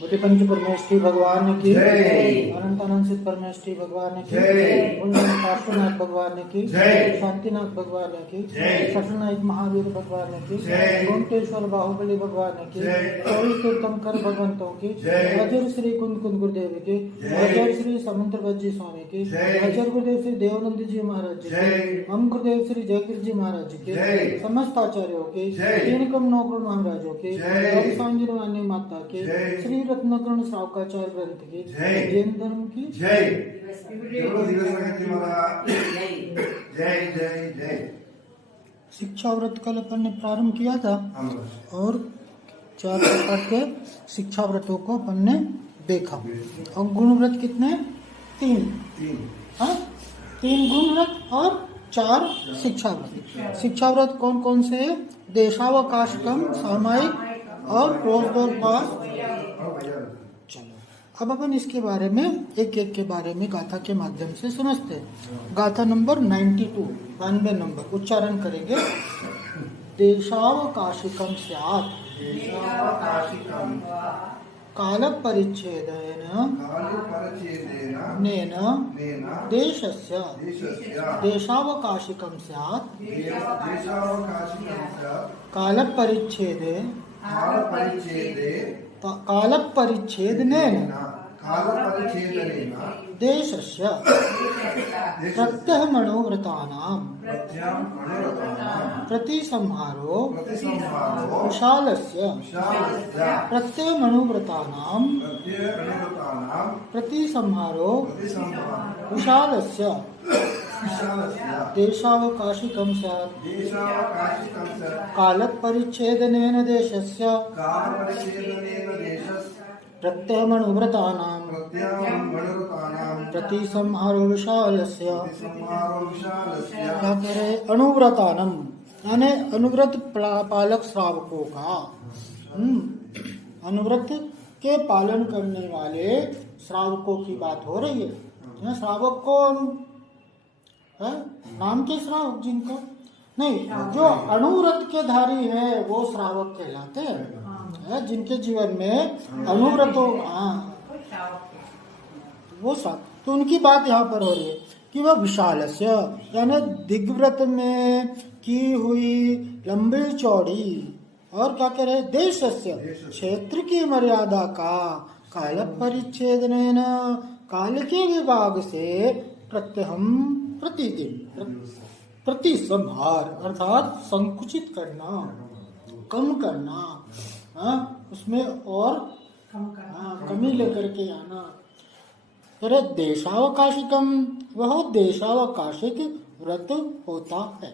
बुद्धि पंच परमेश्वरी भगवान की अनंत अनंत सिद्ध परमेश्वरी भगवान की काशीनाथ भगवान की शांतिनाथ भगवान की सटनाथ महावीर भगवान की गोमटेश्वर बाहुबली भगवान की 24 तीर्थंकर भगवंतों की अजर श्री कुंद कुंद गुरुदेव की अजर श्री समुद्र भज्जी स्वामी की अजर गुरुदेव श्री देवानंद जी महाराज जी हम गुरुदेव श्री जयगिर जी महाराज के समस्त आचार्यों के तीन कम नौकर महाराजों के सांजनवानी माता के श्री रत्नकर्ण श्रावकाचार्य ग्रंथ की जैन धर्म की जय जय जय। शिक्षा व्रत कल अपन ने प्रारंभ किया था और 4 प्रकार के शिक्षा व्रतों को अपन ने देखा। और गुण व्रत कितने? 3 हाँ 3 गुण व्रत और 4 शिक्षा व्रत। शिक्षा व्रत कौन कौन से है? देशावकाशकम, सामायिक और रोजदोष। चलो अब अपन इसके बारे में एक एक के बारे में गाथा के माध्यम से समझते हैं। गाथा नंबर 92 नंबर उच्चारण करेंगे। देशावकाशिकम स्यात् काल परिच्छेदेन नेन देशस्य देशावकाशिकम स्यात् काल परिच्छेदे काल परिच्छेदनेन देशस्य प्रत्यह मनोव्रतानां प्रतिसंहारो विशालस्य प्रत्यय मनोव्रतानां प्रतिसंहारो विशालस्य देशावकाशिकं स्यात् कालपरिच्छेदनेन देशस्य प्रत्यय मनोव्रतानां प्रतिसंहारो विशालस्य। क्या करे? अनुव्रतानम यानी अनुव्रत पालक श्रावकों का अनुव्रत के पालन करने वाले श्रावकों की बात हो रही है। श्रावक कौन है? नाम के श्रावक जिनको नहीं, जो अनुव्रत के धारी है वो श्रावक कहलाते हैं। जिनके जीवन में अनुव्रतों वो श्रावक, तो उनकी बात यहाँ पर हो रही है कि वह विशालस्य यानी दिग्व्रत में की हुई लंबी चौड़ी और क्या कह रहे? देशस्य क्षेत्र की मर्यादा का काल परिच्छेदनेन काल के विभाग से प्रत्यहम प्रतिदिन प्रतिसंहार अर्थात संकुचित करना, कम करना, उसमें और कमी लेकर के आना। अरे देशावकाशिकम वह देशावकाशिक व्रत होता है।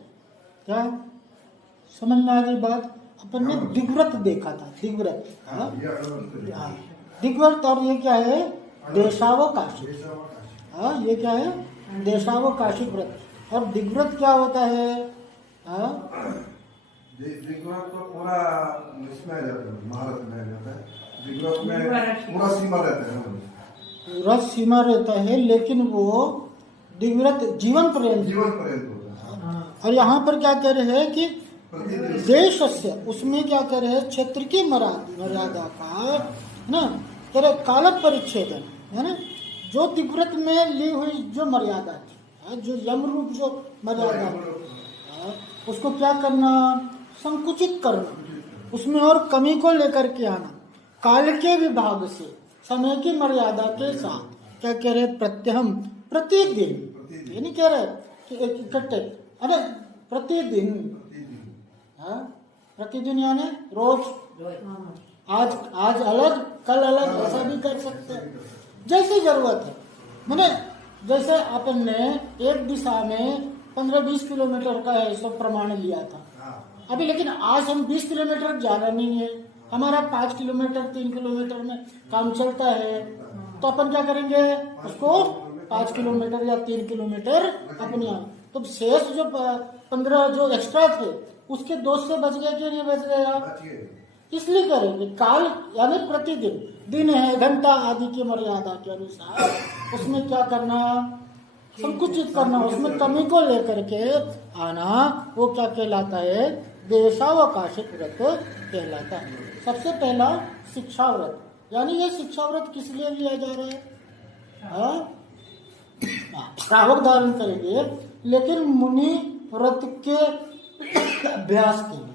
क्या समझ में आ गई बात? अपन ने दिग्व्रत देखा था, दिग्व्रत दिग्व्रत और ये क्या है? देशावकाशिक। ये क्या है? देशावकाशिक व्रत। और दिग्व्रत क्या होता है? दिग्व्रत तो पूरा इसमें महारत में रहता है। दिग्व्रत में पूरा सीमा रहता है, पूरा सीमा रहता है, लेकिन वो दिग्व्रत जीवन पर्यंत होता है। और यहाँ पर क्या कह रहे हैं कि देशस्य, उसमें क्या कह रहे हैं? क्षेत्र की मर्यादा का ना तेरे काल परिच्छेदन है ना, जो दिग्व्रत में ली हुई जो मर्यादा थी, जो यम रूप जो मर्यादा थी, उसको क्या करना? संकुचित करना, उसमें और कमी को लेकर के आना, काल के विभाग से, समय की मर्यादा के साथ। क्या कह रहे? प्रत्यहम प्रतिदिन, ये नहीं कह रहे कि एक इकट्ठे, अरे प्रतिदिन, प्रतिदिन यानी रोज, आज अलग कल अलग, ऐसा भी कर सकते हैं जैसी जरूरत है। मैंने जैसे अपन ने एक दिशा में 15-20 किलोमीटर का ऐसा प्रमाण लिया था अभी, लेकिन आज हम 20 किलोमीटर जाना नहीं है, हमारा 5 किलोमीटर 3 किलोमीटर में काम चलता है, तो अपन क्या करेंगे? उसको 5 किलोमीटर या 3 किलोमीटर अपने तो शेष जो 15 जो एक्स्ट्रा थे उसके दोष से बच गए कि नहीं बच गए आप? इसलिए करेंगे काल यानी प्रतिदिन, दिन है, घंटा आदि की मर्यादा के अनुसार उसमें क्या करना? संकुचित करना, उसमें कमी को लेकर के आना। वो क्या कहलाता है? देशावकाशिक व्रत कहलाता है। सबसे पहला शिक्षा व्रत, यानी ये शिक्षा व्रत किस लिए लिया जा रहा है? हाँ? श्रावक धारण करेंगे, लेकिन मुनि व्रत के अभ्यास के लिए,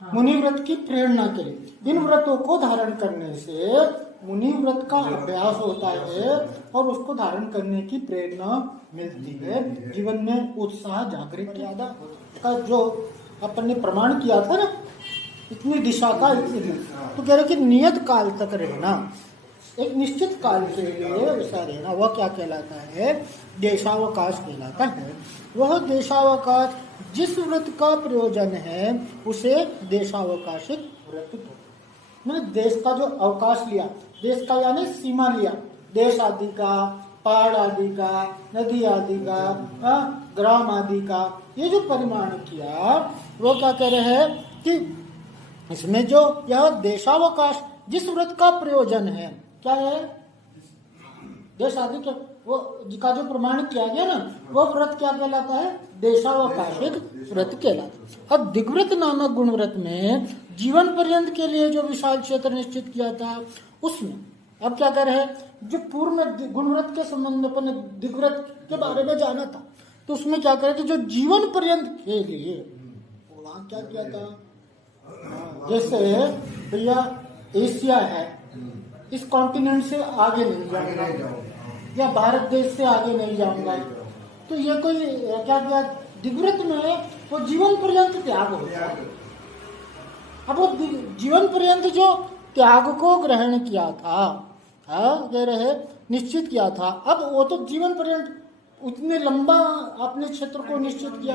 मुनि व्रत की प्रेरणा के लिए। इन व्रतों को धारण करने से मुनि व्रत का अभ्यास होता है और उसको धारण करने की प्रेरणा मिलती है, जीवन में उत्साह जागृत मर्यादा का जो अपन ने प्रमाण किया था ना, इतनी दिशा का तो कह रहे कि नियत काल तक रहना, एक निश्चित काल के लिए वैसा रहना, वह क्या कहलाता है? देशावकाश कहलाता है। वह देशावकाश जिस व्रत का प्रयोजन है उसे देशावकाशिक व्रत कहते हैं। मैंने देश का जो अवकाश लिया, देश का यानी सीमा लिया, देश आदि का, पहाड़ आदि का, नदी आदि का, ग्राम आदि का, ये जो परिमाण किया वो क्या कह रहे हैं कि इसमें जो यह देशावकाश जिस व्रत का प्रयोजन है, क्या है? देश आदि के वो का जो प्रमाण किया गया ना, वो व्रत क्या कहलाता है? देशावकाशिक व्रत कहलाता है। अब दिग्व्रत नामक गुण व्रत में जीवन पर्यंत के लिए जो विशाल क्षेत्र निश्चित किया था, उसमें अब क्या कर रहे हैं? जो पूर्व में गुण व्रत के संबंध में अपन दिग्व्रत के बारे में जाना था, तो उसमें क्या करे कि जो जीवन पर्यंत के लिए वहां क्या किया था? जैसे भैया एशिया है, इस कॉन्टिनेंट से आगे नहीं जाऊंगा या भारत देश से आगे नहीं जाऊंगा, तो ये कोई क्या किया? दिग्व्रत में वो जीवन पर्यंत त्याग होता है। अब वो जीवन पर्यंत जो त्याग को ग्रहण किया था, कह रहे निश्चित किया था, अब वो तो जीवन पर्यंत उतने लंबा अपने क्षेत्र को निश्चित किया।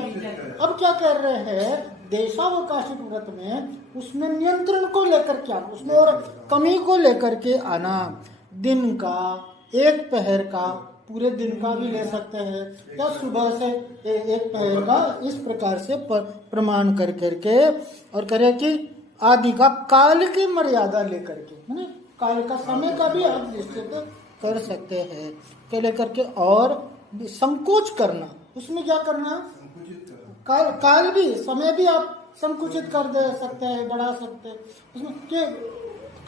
अब क्या कर रहे हैं? देशावकाशिक व्रत में उसमें नियंत्रण को लेकर के आना, उसमें और कमी को लेकर के आना। दिन का, एक पहर का, पूरे दिन का भी ले सकते हैं, या सुबह से एक पहर का, इस प्रकार से प्रमाण कर करके और करे कि आदि का काल की मर्यादा लेकर के, काल का समय का भी आप निश्चित कर सकते हैं के लेकर के, और संकोच करना, उसमें क्या करना? काल भी, समय भी आप संकुचित कर दे सकते हैं, बढ़ा सकते हैं। उसमें के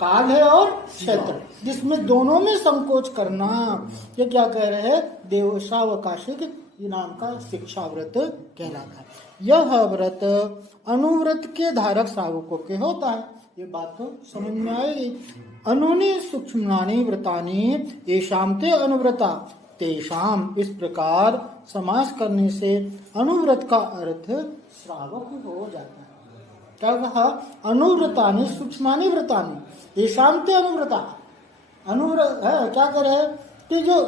काल है और क्षेत्र, जिसमें दोनों में संकोच करना, ये क्या कह रहे हैं? देशावकाशिक नाम का शिक्षा व्रत कहलाता है। यह व्रत अनुव्रत के धारक श्रावकों के होता है। ये बात तो समझ में आएगी। अनुनि सूक्ष्मानि व्रतानि येषां ते अनुव्रता तेषाम, इस प्रकार समास करने से अनुव्रत का अर्थ श्रावक हो जाता है। क्या कहा? अनुव्रतानि सूक्ष्मानि व्रतानि येषां ते अनुव्रता। अनुव्रत है क्या करे कि जो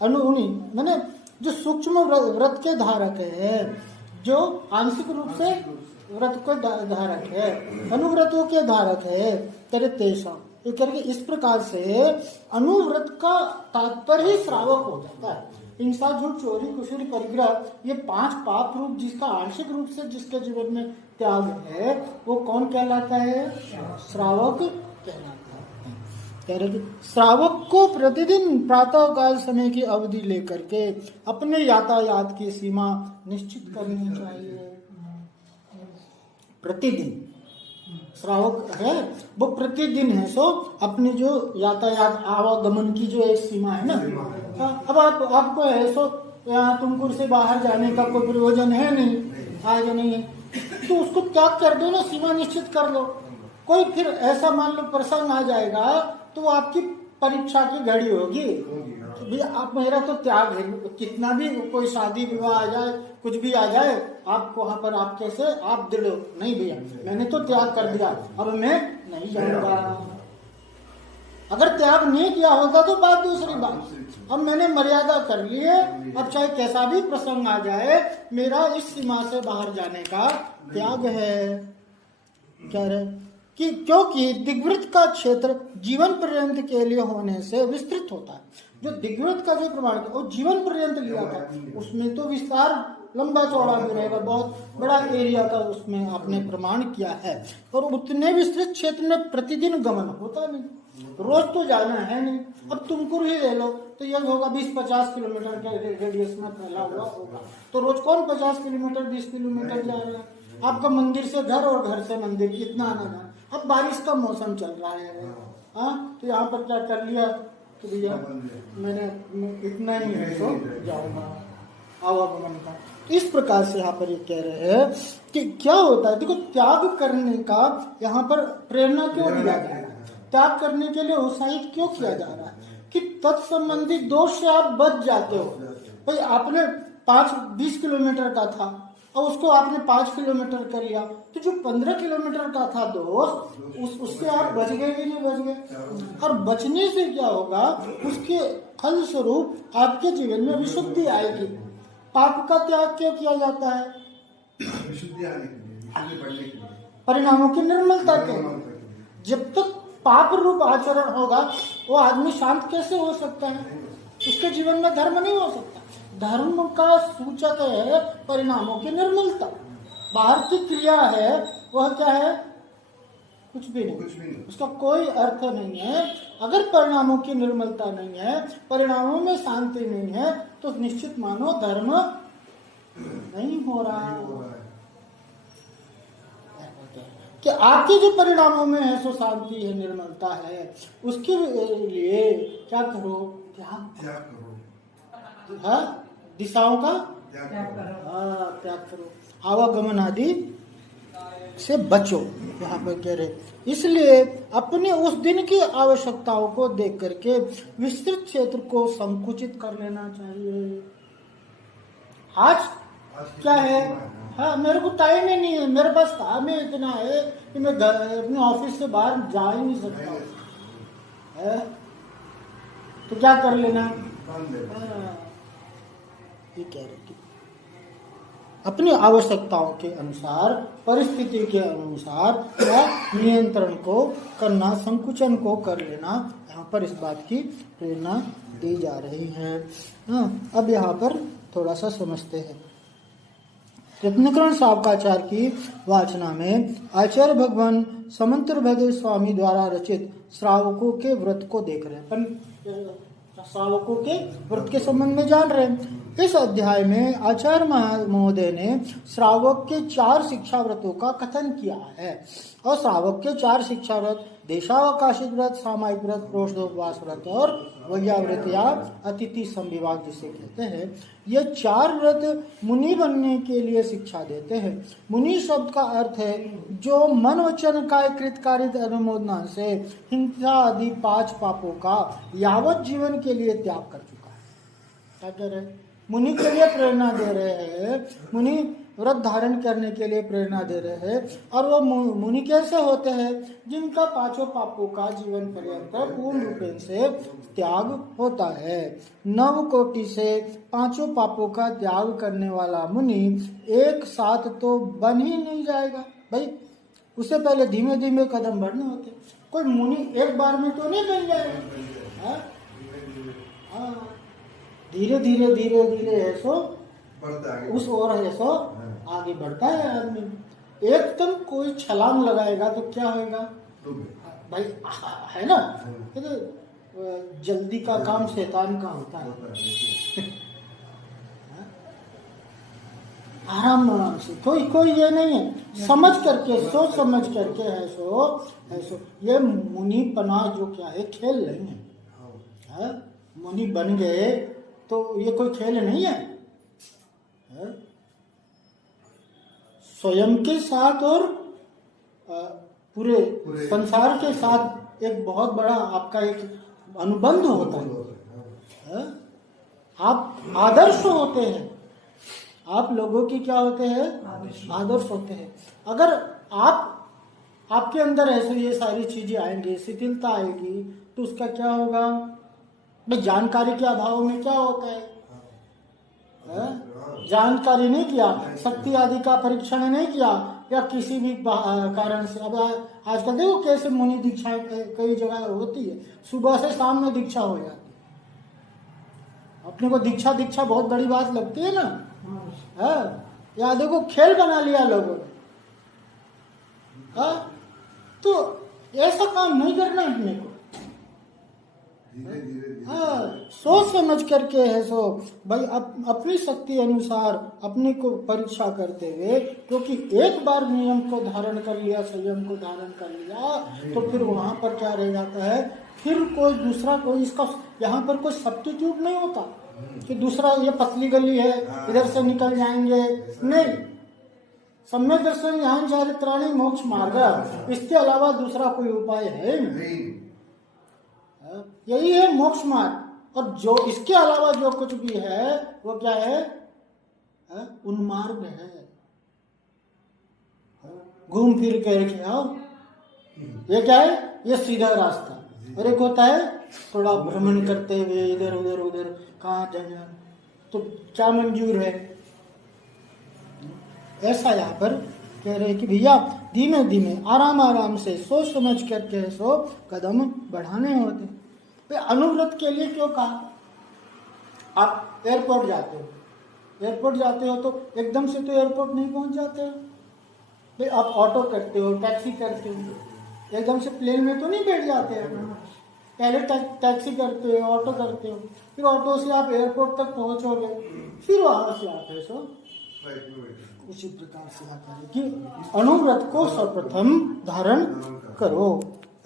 अनुनि मैंने जो सूक्ष्म व्रत के धारक है, जो आंशिक रूप से व्रत को धारक है, अनुव्रतों के धारक है, तेरे तेषाम, ये करके इस प्रकार से अनुव्रत का तात्पर्य ही श्रावक हो जाता है। हिंसा, झूठ, चोरी, कुशल, परिग्रह, ये 5 पाप रूप जिसका आंशिक रूप से जिसके जीवन में त्याग है, वो कौन कहलाता है? श्रावक कहलाता है। कह रहे श्रावक को प्रतिदिन प्रातः काल समय की अवधि लेकर के अपने यातायात की सीमा निश्चित करनी चाहिए। प्रतिदिन श्रावक है वो प्रतिदिन है, सो अपनी जो यातायात आवागमन की जो एक सीमा है ना, अब आपको है सो यहाँ तुमकुर से बाहर जाने का कोई प्रयोजन है नहीं, आज नहीं है, तो उसको त्याग कर दो ना, सीमा निश्चित कर लो। कोई फिर ऐसा मान लो प्रसंग आ जाएगा तो आपकी परीक्षा की घड़ी होगी, भैया आप मेरा तो त्याग है, कितना भी कोई शादी विवाह आ जाए, कुछ भी आ जाए, आप वहां पर आप कैसे आप दृढ़ नहीं भैया मैंने तो त्याग कर दिया, अब मैं नहीं जाऊंगा। अगर त्याग नहीं किया होगा तो बात दूसरी बात, अब मैंने मर्यादा कर ली है, अब चाहे कैसा भी प्रसंग आ जाए, मेरा इस सीमा से बाहर जाने का त्याग है। क्या रहे कि क्योंकि दिग्व्रत का क्षेत्र जीवन पर्यंत के लिए होने से विस्तृत होता है। जो दिग्व्रत का जो प्रमाण वो जीवन पर्यंत लिया था, उसमें तो विस्तार लंबा चौड़ा भी रहेगा, बहुत बड़ा एरिया का उसमें आपने प्रमाण किया है, और उतने विस्तृत क्षेत्र में प्रतिदिन गमन होता नहीं, रोज तो जाना है नहीं। अब तुमकुर ही ले लो तो यह होगा 20-50 किलोमीटर के रेडियस में फैला हुआ होगा, तो रोज कौन 50 किलोमीटर 20 किलोमीटर जा रहा है? आपका मंदिर से घर और घर से मंदिर कितना आना जाना। अब बारिश का मौसम चल रहा है, हाँ, तो यहाँ पर क्या कर लिया कि भैया मैंने इतना ही है तो जाऊंगा, आवागमन का। इस प्रकार से यहाँ पर ये कह रहे हैं कि क्या होता है, देखो त्याग करने का यहाँ पर प्रेरणा क्यों दिया जा रहा है, त्याग करने के लिए उत्साहित क्यों किया जा रहा है कि तत्संबंधी दोष से आप बच जाते हो। भाई आपने 5-20 किलोमीटर का था और उसको आपने 5 किलोमीटर कर लिया, तो जो 15 किलोमीटर का था दोस्त उससे आप बच गए कि नहीं बच गए। और बचने से क्या होगा, उसके फल स्वरूप आपके जीवन में विशुद्धि आएगी। पाप का त्याग क्यों किया जाता है, विशुद्धि आने के लिए, विशुद्धि बढ़ने के लिए, परिणामों की निर्मलता के लिए। जब तक पाप रूप आचरण होगा वो आदमी शांत कैसे हो सकता है, उसके जीवन में धर्म नहीं हो सकता। धर्म का सूचक है परिणामों की निर्मलता। बाहर की क्रिया है वह क्या है, कुछ भी नहीं, उसका कोई अर्थ नहीं है। अगर परिणामों की निर्मलता नहीं है, परिणामों में शांति नहीं है, तो निश्चित मानो धर्म नहीं हो रहा है। कि आपके जो परिणामों में है सो शांति है, निर्मलता है, उसके लिए क्या करो, त्याग करो। हाँ, दिशाओं का त्याग करो, आवागमन आदि से बचो, यहाँ पर कह रहे। इसलिए अपने उस दिन की आवश्यकताओं को देख करके विस्तृत क्षेत्र को संकुचित कर लेना चाहिए। आज क्या है, हाँ मेरे को टाइम ही नहीं है, मेरे पास काम ही इतना है कि मैं अपने ऑफिस से बाहर जा ही नहीं सकता है, तो क्या कर लेना, ये कह रहे कि अपनी आवश्यकताओं के अनुसार, परिस्थिति के अनुसार या नियंत्रण को करना, संकुचन को कर लेना, यहाँ पर इस बात की प्रेरणा दी जा रही है। अब यहाँ पर थोड़ा सा समझते हैं। रत्नकरण सावकाचार्य की वाचना में आचार्य भगवान समंतरभद्र स्वामी द्वारा रचित श्रावकों के व्रत को देख रहे हैं। अपन श्रावकों के व्रत के संबंध में जान रहे हैं। इस अध्याय में आचार्य महोदय ने श्रावक के 4 शिक्षा व्रतों का कथन किया है। और श्रावक के 4 शिक्षा व्रत देशावकाशित व्रत, सामायिक व्रत, प्रोषोपवास व्रत और वैयाव्रत या अतिथि संविभाग जिसे कहते हैं, ये 4 व्रत मुनि बनने के लिए शिक्षा देते हैं। मुनि शब्द का अर्थ है जो मन वचन काय कृत कारित अनुमोदना से हिंसा आदि 5 पापों का यावत जीवन के लिए त्याग कर चुका है। क्या कह रहे हैं, मुनि के लिए प्रेरणा दे रहे हैं, मुनि व्रत धारण करने के लिए प्रेरणा दे रहे हैं। और वो मुनि कैसे होते हैं, जिनका 5 पापों का जीवन पर्यंत पूर्ण रूप से त्याग होता है। 9 कोटि से 5 पापों का त्याग करने वाला मुनि एक साथ तो बन ही नहीं जाएगा भाई, उससे पहले धीमे धीमे कदम बढ़ने होते। कोई मुनि एक बार में तो नहीं बन जाएगा, धीरे धीरे धीरे धीरे है सो उस ओर है सो आगे बढ़ता है आदमी। एकदम कोई छलांग लगाएगा तो क्या होगा भाई, है ना, तो जल्दी का काम शैतान का होता है। आराम से, कोई ये नहीं है, समझ करके, सोच समझ करके है सो। ये मुनि पना जो क्या है, खेल नहीं है। मुनि बन गए तो ये कोई खेल नहीं है। स्वयं के साथ और पूरे संसार के साथ एक बहुत बड़ा आपका एक अनुबंध होता है। आप आदर्श होते हैं, आप लोगों की क्या होते हैं, आदर्श होते हैं। अगर आपके अंदर ऐसे ये सारी चीजें आएंगी, शिथिलता आएगी, तो उसका क्या होगा भाई, जानकारी के अभाव में क्या होता है, जानकारी नहीं किया, शक्ति आदि का परीक्षण नहीं किया, या किसी भी कारण से। अब आजकल देखो कैसे मुनि दीक्षाएं कई जगह होती है, सुबह से शाम में दीक्षा हो जाती है। अपने को दीक्षा बहुत बड़ी बात लगती है ना, या देखो खेल बना लिया लोगों ने। तो ऐसा काम नहीं करना अपने को, धीरे धीरे हाँ, सोच समझ करके है सो भाई अपनी शक्ति अनुसार अपने को परीक्षा करते हुए, क्योंकि एक बार नियम को धारण कर लिया, संयम को धारण कर लिया, तो फिर वहां पर क्या रह जाता है, फिर कोई दूसरा कोई इसका यहाँ पर कोई सब्स्टिट्यूट नहीं होता कि दूसरा ये पतली गली है इधर से निकल जाएंगे, नहीं। सम्यक दर्शन यहाँ चारित्राणी मोक्ष मार्ग, इसके अलावा दूसरा कोई उपाय है नहीं। यही है मोक्ष मार्ग। और जो इसके अलावा जो कुछ भी है वो क्या है, उन्मार्ग है। घूम फिर करके आओ, ये क्या है, ये सीधा रास्ता। और एक होता है थोड़ा भ्रमण करते हुए इधर उधर उधर कहाँ जाना, तो क्या मंजूर है। ऐसा यहाँ पर कह रहे कि भैया धीमे धीमे आराम आराम से सोच समझ करके सो कदम बढ़ाने होते। भाई अनुव्रत के लिए क्यों कहा, आप एयरपोर्ट जाते हो, एयरपोर्ट जाते हो तो एकदम से तो एयरपोर्ट नहीं पहुंच जाते हो। भाई आप ऑटो करते हो, टैक्सी करते हो, एकदम से प्लेन में तो नहीं बैठ जाते हो। पहले टैक्सी करते हो, ऑटो करते हो, फिर ऑटो से आप एयरपोर्ट तक पहुंचोगे, फिर वहां से आप ऐसो उसी प्रकार से आता है कि अनुव्रत को सर्वप्रथम धारण करो।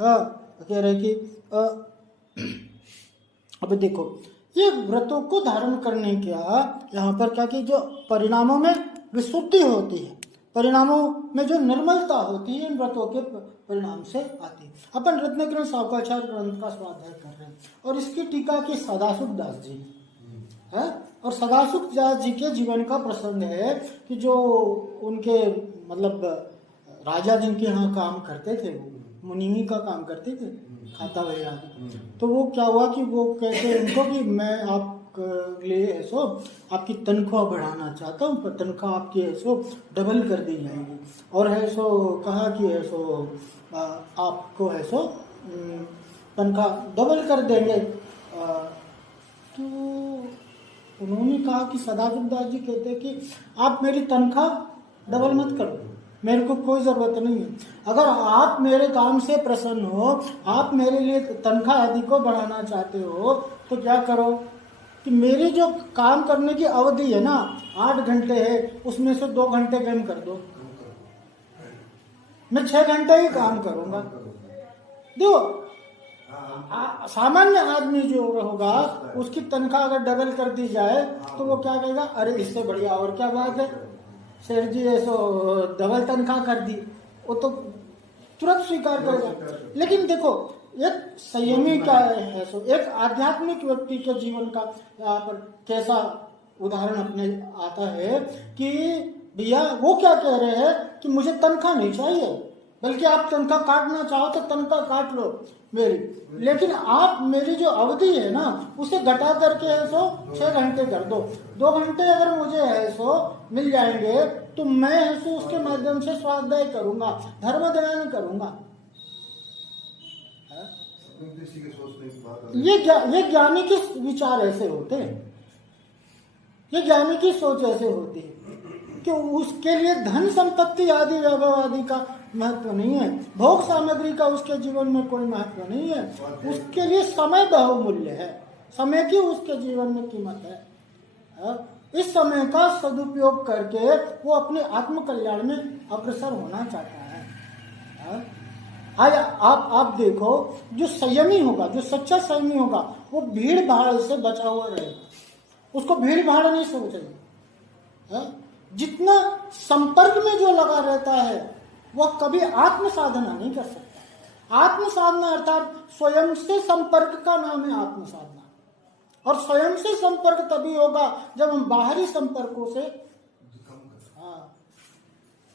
कह रहे कि अब देखो ये व्रतों को धारण करने का यहाँ पर क्या कि जो परिणामों में विशुद्धि होती है, परिणामों में जो निर्मलता होती है, इन व्रतों के परिणाम से आती है। अपन रत्नग्रंथ सावकाचार्य ग्रंथ का स्वाध्याय कर रहे हैं और इसकी टीका की सदाशिव दास जी है। और सदाशिव दास जी के जीवन का प्रसंग है कि जो उनके मतलब राजा जिनके यहाँ काम करते थे, वो मुनिमी का काम करते थे, खाता वगैरह, तो वो क्या हुआ कि वो कहते उनको कि मैं आप लिए ऐसो आपकी तनख्वाह बढ़ाना चाहता हूँ, पर तनख्वाह आपकी ऐसो डबल कर दी जाएगी। और है सो कहा कि ऐसो आपको ऐसो तनख्वाह डबल कर देंगे। तो उन्होंने कहा कि सदाशिव दास जी कहते कि आप मेरी तनख्वाह डबल मत करो, मेरे को कोई जरूरत नहीं है। अगर आप मेरे काम से प्रसन्न हो, आप मेरे लिए तनख्वाह आदि को बढ़ाना चाहते हो, तो क्या करो कि मेरी जो काम करने की अवधि है ना 8 घंटे है, उसमें से 2 घंटे कम कर दो, मैं 6 घंटे ही काम करूंगा। देखो सामान्य आदमी जो होगा उसकी तनख्वाह अगर डबल कर दी जाए तो वो क्या कहेगा, अरे इससे बढ़िया और क्या बात है, शेर जी ऐसो डबल तनख्वाह कर दी, वो तो तुरंत स्वीकार करेगा। लेकिन देखो एक संयमी का है सो एक आध्यात्मिक व्यक्ति के जीवन का यहाँ पर कैसा उदाहरण अपने आता है कि भैया वो क्या कह रहे हैं कि मुझे तनख्वाह नहीं चाहिए, बल्कि आप तनख्वाह काटना चाहो तो तनख्वाह काट लो मेरी, लेकिन आप मेरी जो अवधि है ना उसे घटा करके है सो 6 घंटे कर दो। 2 घंटे अगर मुझे है सो मिल जाएंगे तो मैं है सो उसके माध्यम से स्वाध्याय करूंगा, धर्म ध्यान करूंगा। ये ज्ञानी के विचार ऐसे होते हैं, ये ज्ञानी की सोच ऐसे होती है कि उसके लिए धन संपत्ति आदि वैभव आदि का महत्व नहीं है, भोग सामग्री का उसके जीवन में कोई महत्व नहीं है, उसके लिए समय बहुमूल्य है, समय की उसके जीवन में कीमत है। इस समय का सदुपयोग करके वो अपने आत्म कल्याण में अग्रसर होना चाहता है। आज आप देखो जो संयमी होगा, जो सच्चा संयमी होगा, वो भीड़ भाड़ से बचा हुआ रहेगा, उसको भीड़ भाड़ नहीं सोचेगा। जितना संपर्क में जो लगा रहता है वह कभी आत्म साधना नहीं कर सकता। आत्म साधना अर्थात स्वयं से संपर्क का नाम है आत्म साधना, और स्वयं से संपर्क तभी होगा जब हम बाहरी संपर्कों से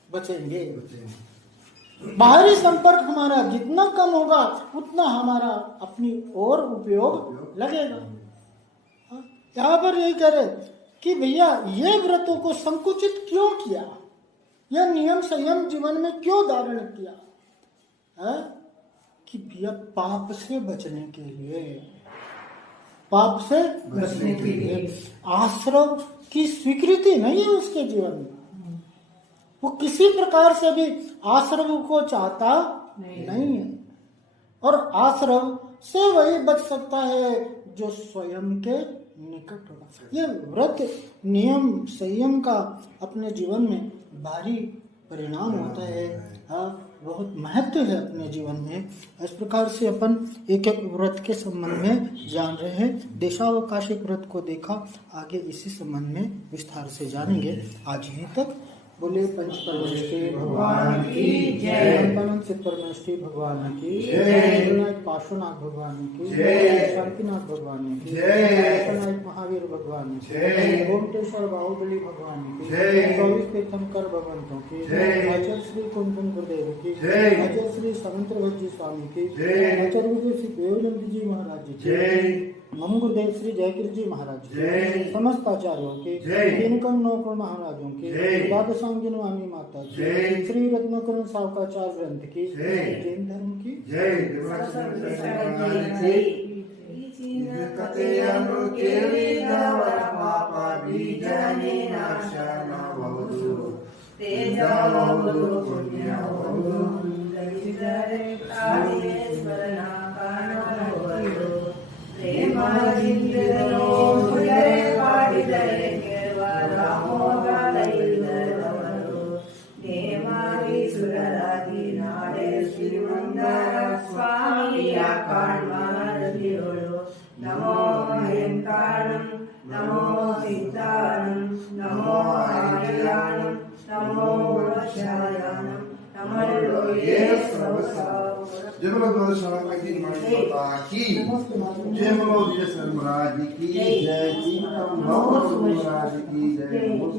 बचेंगे। बाहरी संपर्क हमारा जितना कम होगा उतना हमारा अपनी ओर उपयोग लगेगा। यहाँ पर यही कह रहे कि भैया ये व्रतों को संकुचित क्यों किया, यह नियम संयम जीवन में क्यों धारण किया है कि भैया पाप से बचने के लिए, पाप से बचने के लिए। आश्रव की स्वीकृति नहीं है उसके जीवन में, वो किसी प्रकार से भी आश्रव को चाहता नहीं है। और आश्रव से वही बच सकता है जो स्वयं के निकट होगा। ये व्रत नियम संयम का अपने जीवन में भारी परिणाम होता है। हाँ, बहुत महत्व है अपने जीवन में। इस प्रकार से अपन एक एक व्रत के संबंध में जान रहे हैं। देशावकाशिक व्रत को देखा, आगे इसी संबंध में विस्तार से जानेंगे। आज यहीं तक। बोले पंच परमेष्ठी भगवान की जय, अनंत परमेष्ठी भगवान की जय, पार्श्वनाथ भगवान की जय, शांतिनाथ भगवान की जय, महावीर भगवान की जय, ओमटेश्वर बाहुबली भगवान की जय, 24 तीर्थंकर भगवंतों की जय, आचार्य श्री कुंदन गुरुदेव की जय, आचार्य श्री समंत्र भज्जी स्वामी की जय, आचार्य गुरुदेव श्री देवनंद जी महाराज की जय, मम गुरुदेव श्री जयकिर जी महाराज की, समस्त आचार्यों की, दिनकर नौकर महाराजों की, द्वादशांगिन वाणी माता की, श्री रत्नाकरण सावकाचार्य ग्रंथ की, जैन धर्म की नमो अहंकारं नमो सीतानं नमो आर्यानं नमो वृक्षायानं नमो लोये जय बोलो द्वादशांग की माता की जय, बोलो विजय महाराज की जय, महाराज की जय।